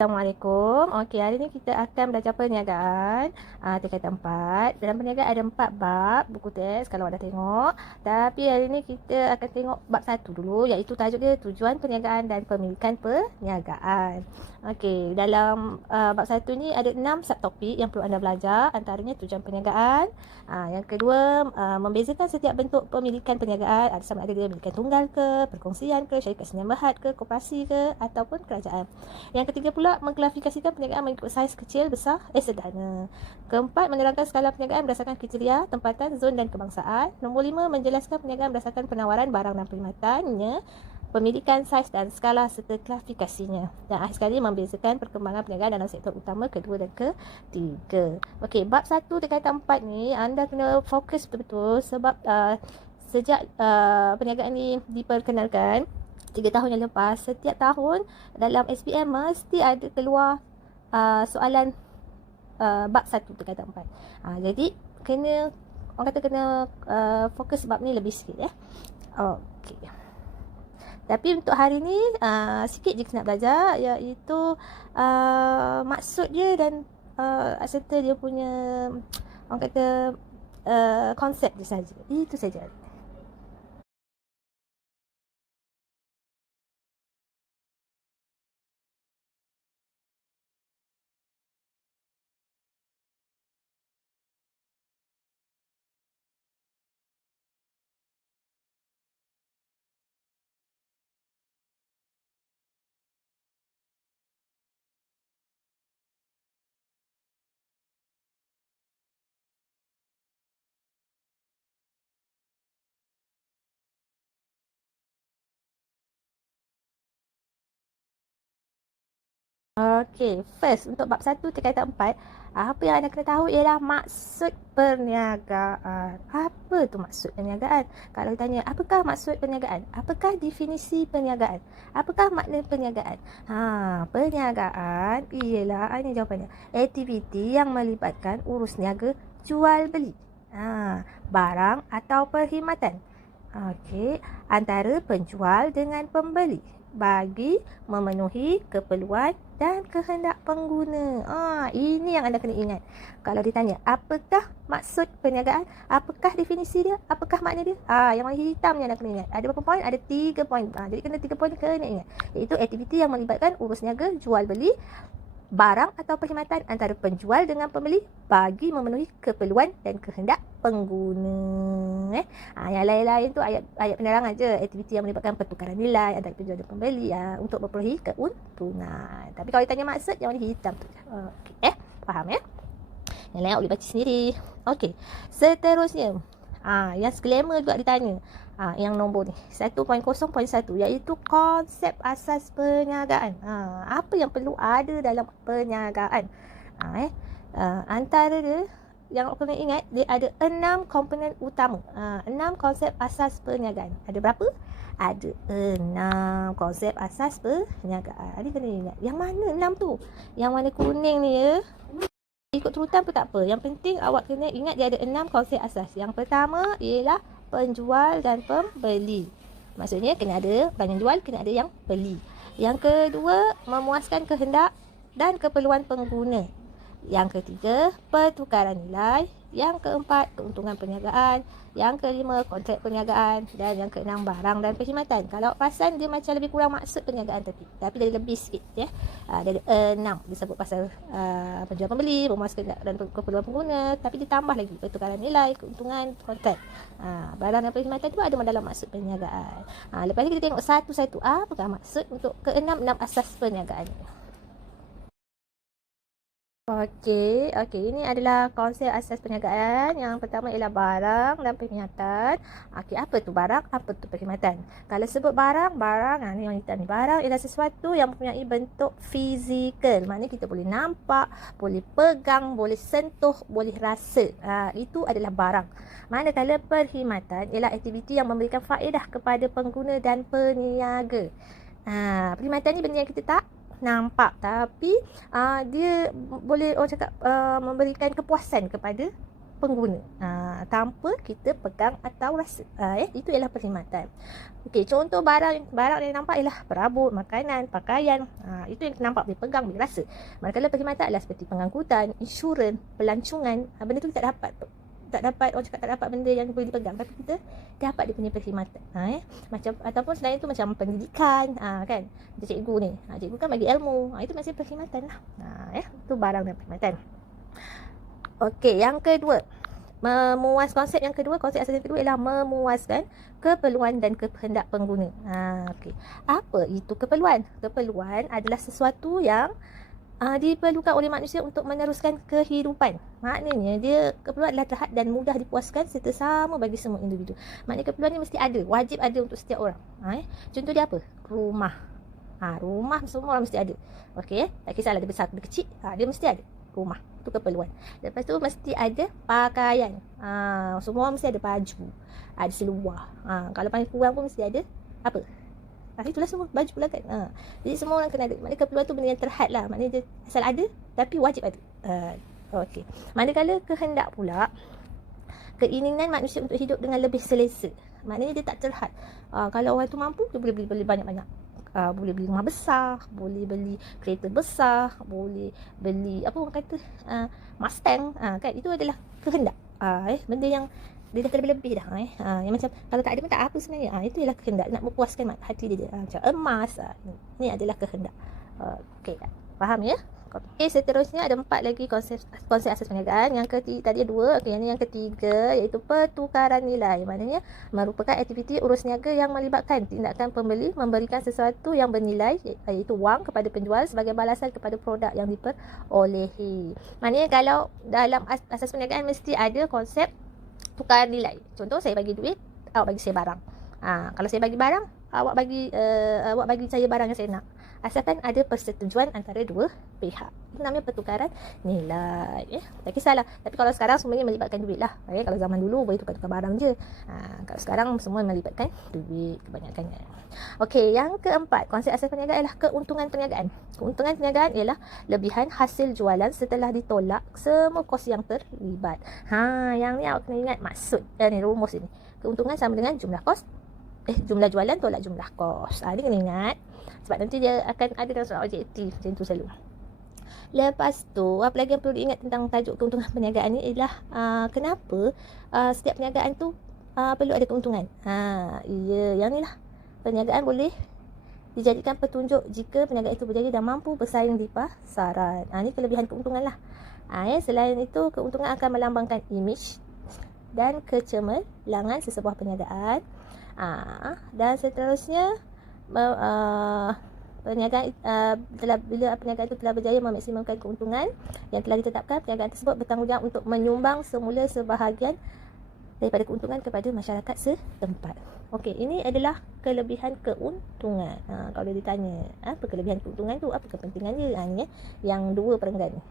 Assalamualaikum. Okey, hari ni kita akan belajar perniagaan tingkatan 4. Dalam perniagaan ada 4 bab buku teks kalau ada tengok. Tapi hari ni kita akan tengok bab 1 dulu, iaitu tajuk dia tujuan perniagaan dan pemilikan perniagaan. Okey, dalam bab 1 ni ada 6 subtopik yang perlu anda belajar. Antaranya tujuan perniagaan. Yang kedua, membezakan setiap bentuk pemilikan perniagaan. Ada sama ada dia pemilikan tunggal ke, perkongsian ke, syarikat senyam berhad ke, koperasi ke, ataupun kerajaan. Yang ketiga pula, mengklasifikasikan perniagaan mengikut saiz kecil, besar, sederhana. Keempat, menerangkan skala perniagaan berdasarkan kriteria, tempatan, zon dan kebangsaan. Nombor 5, menjelaskan perniagaan berdasarkan penawaran barang dan perkhidmatannya, pemilikan saiz dan skala serta klasifikasinya. Dan akhir sekali, membezakan perkembangan perniagaan dalam sektor utama, kedua dan ketiga. Okey, bab 1 tingkatan 4 ni anda kena fokus betul-betul sebab sejak perniagaan ni diperkenalkan 3 tahun yang lepas, setiap tahun dalam SPM mesti ada keluar soalan bab 1 tingkatan 4. Jadi kena, orang kata kena fokus bab ni lebih sikit ya. Okey. Tapi untuk hari ni sikit je kita nak belajar, iaitu maksud dia dan serta dia punya, orang kata konsep dia saja. Itu saja. Okey, first untuk bab 1 tingkatan 4, apa yang anda kena tahu ialah maksud perniagaan. Apa tu maksud perniagaan? Kalau ditanya, apakah maksud perniagaan? Apakah definisi perniagaan? Apakah makna perniagaan? Perniagaan ialah, ini jawapannya, aktiviti yang melibatkan urus niaga jual beli barang atau perkhidmatan. Okey, antara penjual dengan pembeli bagi memenuhi keperluan dan kehendak pengguna. Ini yang anda kena ingat. Kalau ditanya, apakah maksud perniagaan? Apakah definisi dia? Apakah makna dia? Yang warna hitam ni anda kena ingat. Ada berapa poin? Ada 3 poin. Jadi kena 3 poin kena ingat. Iaitu aktiviti yang melibatkan urus niaga, jual beli, barang atau perkhidmatan antara penjual dengan pembeli bagi memenuhi keperluan dan kehendak pengguna. Yang lain-lain tu ayat penerangan je. Aktiviti yang melibatkan pertukaran nilai antara penjual dan pembeli untuk memperolehi keuntungan. Tapi kalau ditanya maksud, yang warna hitam tu. Okey, faham ya? Yang lain boleh baca sendiri. Okey, seterusnya. Yang disclaimer juga ditanya. Yang nombor ni 1.0.1, iaitu konsep asas perniagaan. Apa yang perlu ada dalam perniagaan? Antara dia yang kena ingat, dia ada 6 komponen utama. 6 konsep asas perniagaan. Ada berapa? Ada 6 konsep asas perniagaan. Ini kena ingat. Yang mana 6 tu? Yang warna kuning ni ya. Ikut turutan pun tak apa. Yang penting awak kena ingat dia ada 6 konsep asas. Yang pertama ialah penjual dan pembeli. Maksudnya kena ada yang jual, kena ada yang beli. Yang kedua, memuaskan kehendak dan keperluan pengguna. Yang ketiga, pertukaran nilai. Yang keempat, keuntungan perniagaan. Yang kelima, kontrak perniagaan. Dan yang keenam, barang dan perkhidmatan. Kalau perasan, dia macam lebih kurang maksud perniagaan tapi dia lebih sikit ya. Dia ada 6 disebut pasal penjual pembeli, memuaskan dan keperluan pengguna. Tapi ditambah lagi pertukaran nilai, keuntungan, kontrak. Barang dan perkhidmatan tu ada dalam maksud perniagaan. Lepas ni kita tengok satu-satu. Apakah maksud untuk keenam asas perniagaan ni? Okey, ini adalah konsep asas perniagaan. Yang pertama ialah barang dan perkhidmatan. Okey, apa tu barang? Apa tu perkhidmatan? Kalau sebut barang, ni yang hitam ni. Barang ialah sesuatu yang mempunyai bentuk fizikal. Maknanya kita boleh nampak, boleh pegang, boleh sentuh, boleh rasa. Itu adalah barang. Manakala perkhidmatan ialah aktiviti yang memberikan faedah kepada pengguna dan peniaga. Perkhidmatan ni benda yang kita tak nampak, tapi dia boleh orang cakap memberikan kepuasan kepada pengguna, tanpa kita pegang atau rasa. Itu ialah perkhidmatan. Okey, contoh barang yang nampak ialah perabot, makanan, pakaian. Itu yang nampak, boleh pegang, boleh rasa. Manakala perkhidmatan adalah seperti pengangkutan, insurans, pelancongan. Benda tu kita tak dapat orang cakap tak dapat benda yang boleh dipegang, tapi kita dapat dia punya perkhidmatan. Macam ataupun selain itu macam pendidikan, kan. Macam cikgu ni. Cikgu kan bagi ilmu. Itu masih perkhidmatan lah. Itu barang dan perkhidmatan. Okey, yang kedua, konsep asas yang kedua ialah memuaskan keperluan dan kehendak pengguna. Okey. Apa itu keperluan? Keperluan adalah sesuatu yang diperlukan oleh manusia untuk meneruskan kehidupan. Maknanya dia keperluan adalah terhad dan mudah dipuaskan serta sama bagi semua individu. Maknanya keperluan ni mesti ada, wajib ada untuk setiap orang. Contoh dia apa? Rumah. Rumah semua orang mesti ada. Okey, tak kisahlah dia besar atau kecil, dia mesti ada rumah. Itu keperluan. Lepas tu mesti ada pakaian. Semua orang mesti ada baju, ada seluar. Kalau paling kurang pun mesti ada apa? Itulah semua baju pula kan. Jadi semua orang kena ada. Maknanya keperluan tu benda yang terhad lah. Maknanya dia asal ada tapi wajib ada. Okey. Manakala kehendak pula, keinginan manusia untuk hidup dengan lebih selesa. Maknanya dia tak terhad. Kalau orang tu mampu, dia boleh beli banyak-banyak. Boleh beli rumah besar, boleh beli kereta besar, boleh beli apa orang kata Mustang, kan. Itu adalah kehendak. Benda yang dia dah terlebih dah. Yang macam kalau tak ada pun tak apa sebenarnya. Itu ialah kehendak, nak memuaskan hati dia. Macam emas, ni adalah kehendak. Okey, faham ya? Okey, seterusnya ada 4 lagi konsep asas perniagaan. Yang ketiga tadi 2. Okey, yang ketiga iaitu pertukaran nilai. Maknanya merupakan aktiviti urus niaga yang melibatkan tindakan pembeli memberikan sesuatu yang bernilai iaitu wang kepada penjual sebagai balasan kepada produk yang diperolehi. Maknanya kalau dalam asas perniagaan mesti ada konsep tukaran nilai. Contoh, saya bagi duit, awak bagi saya barang. Kalau saya bagi barang, awak bagi saya barang yang saya nak. Asalkan ada persetujuan antara dua pihak. Itu namanya pertukaran nilai. Tak kisahlah. Tapi kalau sekarang semuanya melibatkan duit lah. Kalau zaman dulu boleh tukar-tukar barang je. Kalau sekarang semua melibatkan duit kebanyakannya. Okey, yang keempat, konsep asas perniagaan ialah keuntungan perniagaan. Keuntungan perniagaan ialah lebihan hasil jualan setelah ditolak semua kos yang terlibat. Yang ni awak kena ingat maksud ni, rumus ini. Keuntungan sama dengan jumlah jualan tolak jumlah kos. Ni kena ingat. Sebab nanti dia akan ada dalam soalan objektif. Macam tu selalu. Lepas tu, apa lagi yang perlu diingat tentang tajuk keuntungan perniagaan ni ialah kenapa setiap perniagaan tu perlu ada keuntungan. Yang ni lah. Perniagaan boleh dijadikan petunjuk jika perniagaan itu berjaya dan mampu bersaing di pasaran. Ni kelebihan keuntungan lah. Selain itu, keuntungan akan melambangkan imej dan kecemerlangan sesebuah perniagaan. Dan seterusnya, perniagaan bila perniagaan itu telah berjaya memaksimumkan keuntungan yang telah ditetapkan, perniagaan tersebut bertanggungjawab untuk menyumbang semula sebahagian daripada keuntungan kepada masyarakat setempat. Okey, ini adalah kelebihan keuntungan. Kalau ditanya apa kelebihan keuntungan tu, apa kepentingannya, ni yang 2 perenggan ni.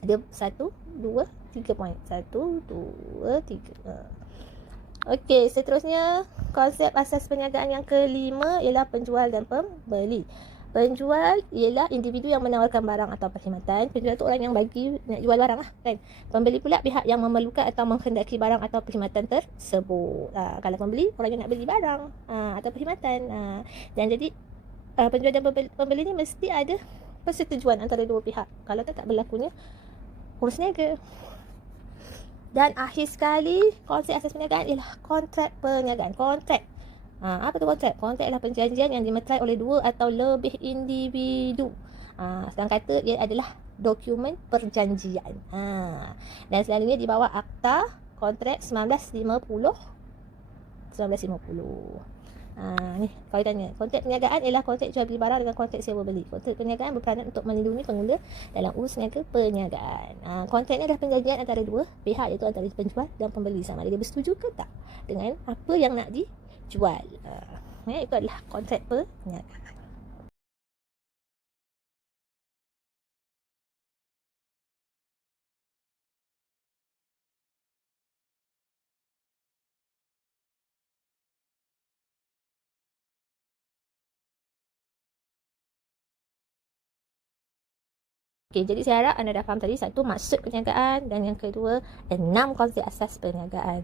Ada 1, 2, 3 poin. 1, 2, 3. Okey, seterusnya konsep asas perniagaan yang kelima ialah penjual dan pembeli. Penjual ialah individu yang menawarkan barang atau perkhidmatan. Penjual tu orang yang nak jual barang lah, kan. Pembeli pula pihak yang memerlukan atau menghendaki barang atau perkhidmatan tersebut. Kalau pembeli, orang yang nak beli barang atau perkhidmatan. Dan jadi penjual dan pembeli ni mesti ada persetujuan antara dua pihak. Kalau tak berlakunya urus niaga. Dan akhir sekali, konsep asas perniagaan ialah kontrak perniagaan. Kontrak. Apa tu kontrak? Kontrak ialah perjanjian yang dimeterai oleh 2 atau lebih individu. Sedang kata ia adalah dokumen perjanjian. Dan selalunya di bawah Akta Kontrak 1950. Ni kalau tanya, kontrak perniagaan ialah kontrak jual beli barang dengan kontrak sewa beli. Kontrak perniagaan berperanan untuk melindungi pengguna dalam urus niaga perniagaan. Kontrak ni adalah perjanjian antara dua pihak, iaitu antara penjual dan pembeli, sama ada dia bersetuju ke tak dengan apa yang nak dijual. Itu adalah kontrak perniagaan. Okey, jadi saya harap anda dah faham tadi, satu, maksud perniagaan, dan yang kedua, 6 konsep asas perniagaan.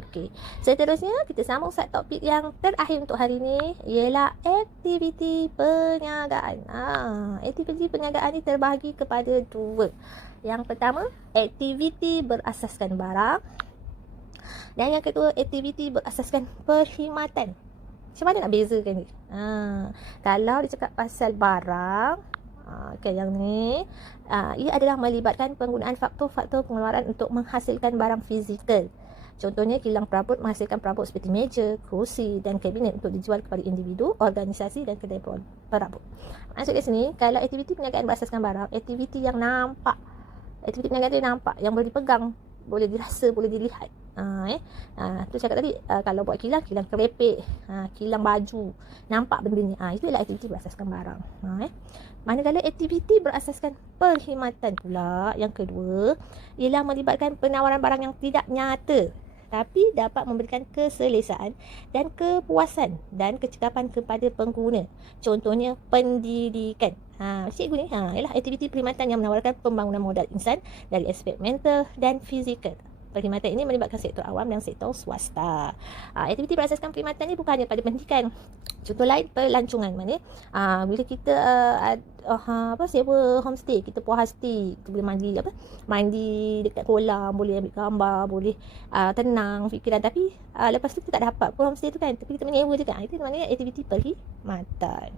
Okey, seterusnya kita sambung topik yang terakhir untuk hari ini, ialah aktiviti perniagaan. Aktiviti perniagaan ni terbahagi kepada 2. Yang pertama, aktiviti berasaskan barang, dan yang kedua, aktiviti berasaskan perkhidmatan. Macam mana nak bezakan ni? Kalau dia cakap pasal barang, yang ni, ia adalah melibatkan penggunaan faktor-faktor pengeluaran untuk menghasilkan barang fizikal. Contohnya, kilang perabot menghasilkan perabot seperti meja, kerusi dan kabinet untuk dijual kepada individu, organisasi dan kedai perabot. Maksud di sini, kalau aktiviti perniagaan berasaskan barang, aktiviti yang nampak. Aktiviti perniagaan tu nampak, yang boleh dipegang, boleh dirasa, boleh dilihat. Tu cakap tadi, kalau buat kilang kerepek, kilang baju, nampak benda ni. Itu adalah aktiviti berasaskan barang. Manakala aktiviti berasaskan perkhidmatan pula, yang kedua, ialah melibatkan penawaran barang yang tidak nyata, tapi dapat memberikan keselesaan dan kepuasan dan kecekapan kepada pengguna. Contohnya, pendidikan. Cikgu ni ialah aktiviti perkhidmatan yang menawarkan pembangunan modal insan dari aspek mental dan fizikal. Perkhidmatan ini melibatkan sektor awam dan sektor swasta. Aktiviti berasaskan perkhidmatan ni bukan hanya pada pendidikan. Contoh lain, pelancongan. Mana bila kita sewa homestay, kita puas hati, kita boleh mandi dekat kolam, boleh ambil gambar, boleh tenang fikiran. Tapi lepas tu kita tak dapat pun homestay tu kan, tapi kita menyewa je kan. Itu namanya aktiviti perkhidmatan.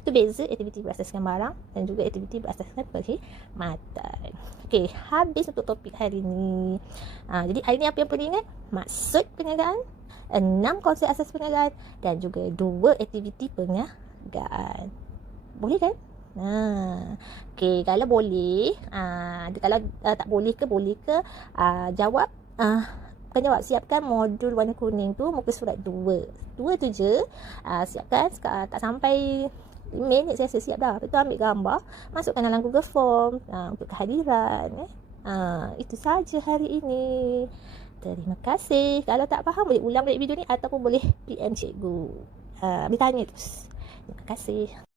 Itu beza aktiviti berasaskan barang dan juga aktiviti berasaskan perkhidmatan. Okey, habis untuk topik hari ni. Jadi hari ni apa yang perlu ingat? Maksud perniagaan, 6 konsep asas perniagaan, dan juga 2 aktiviti perniagaan. Boleh kan? Okey, kalau boleh, kalau tak boleh ke, jawab. Bukan jawab, siapkan modul warna kuning tu, muka surat 2 tu je. Siapkan, tak sampai 5 minit saya siap dah. Lepas tu ambil gambar, masukkan dalam Google Form untuk kehadiran. Itu saja hari ini. Terima kasih. Kalau tak faham, boleh ulang balik video ni ataupun boleh PM cikgu. Bertanya terus. Terima kasih.